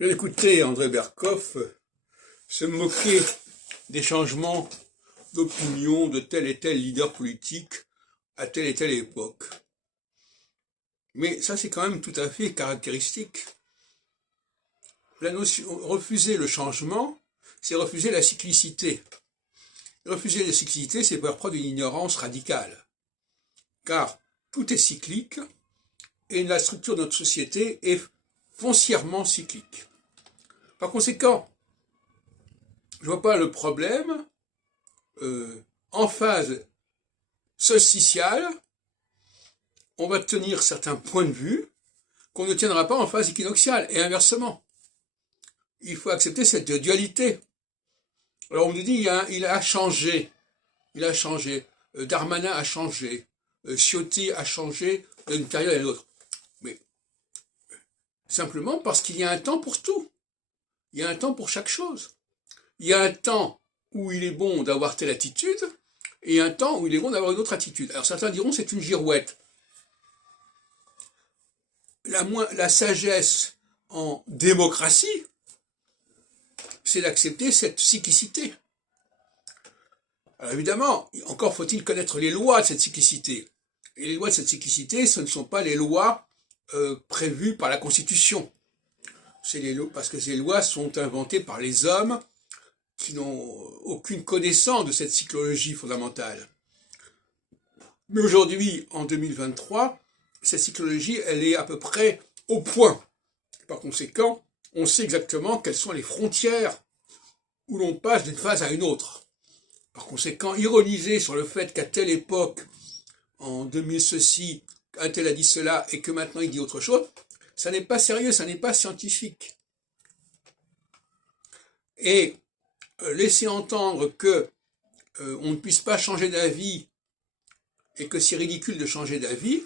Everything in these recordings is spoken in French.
J'ai écouté André Berkoff se moquer des changements d'opinion de tel et tel leader politique à telle et telle époque. Mais ça, c'est quand même tout à fait caractéristique. La notion, refuser le changement, c'est refuser la cyclicité. Refuser la cyclicité, c'est faire preuve d'une ignorance radicale. Car tout est cyclique et la structure de notre société est foncièrement cyclique. Par conséquent, je ne vois pas le problème en phase solsticiale, on va tenir certains points de vue qu'on ne tiendra pas en phase équinoxiale, et inversement. Il faut accepter cette dualité. Alors on nous dit, il a changé, Darmanin a changé, Ciotti a changé d'une période à l'autre. Mais simplement parce qu'il y a un temps pour tout. Il y a un temps pour chaque chose. Il y a un temps où il est bon d'avoir telle attitude, et un temps où il est bon d'avoir une autre attitude. Alors certains diront c'est une girouette. La sagesse en démocratie, c'est d'accepter cette cyclicité. Alors évidemment, encore faut-il connaître les lois de cette cyclicité. Et les lois de cette cyclicité, ce ne sont pas les lois prévues par la Constitution. C'est les lois, parce que ces lois sont inventées par les hommes qui n'ont aucune connaissance de cette cyclologie fondamentale. Mais aujourd'hui, en 2023, cette cyclologie, elle est à peu près au point. Par conséquent, on sait exactement quelles sont les frontières où l'on passe d'une phase à une autre. Par conséquent, ironiser sur le fait qu'à telle époque, en 2000 ceci, un tel a dit cela et que maintenant il dit autre chose, ça n'est pas sérieux, ça n'est pas scientifique. Et laisser entendre que on ne puisse pas changer d'avis et que c'est ridicule de changer d'avis,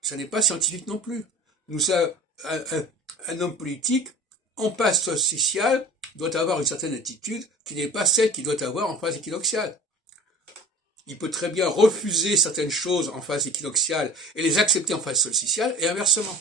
ça n'est pas scientifique non plus. Un homme politique, en phase solsticiale, doit avoir une certaine attitude qui n'est pas celle qu'il doit avoir en phase équinoxiale. Il peut très bien refuser certaines choses en phase équinoxiale et les accepter en phase solsticiale, et inversement.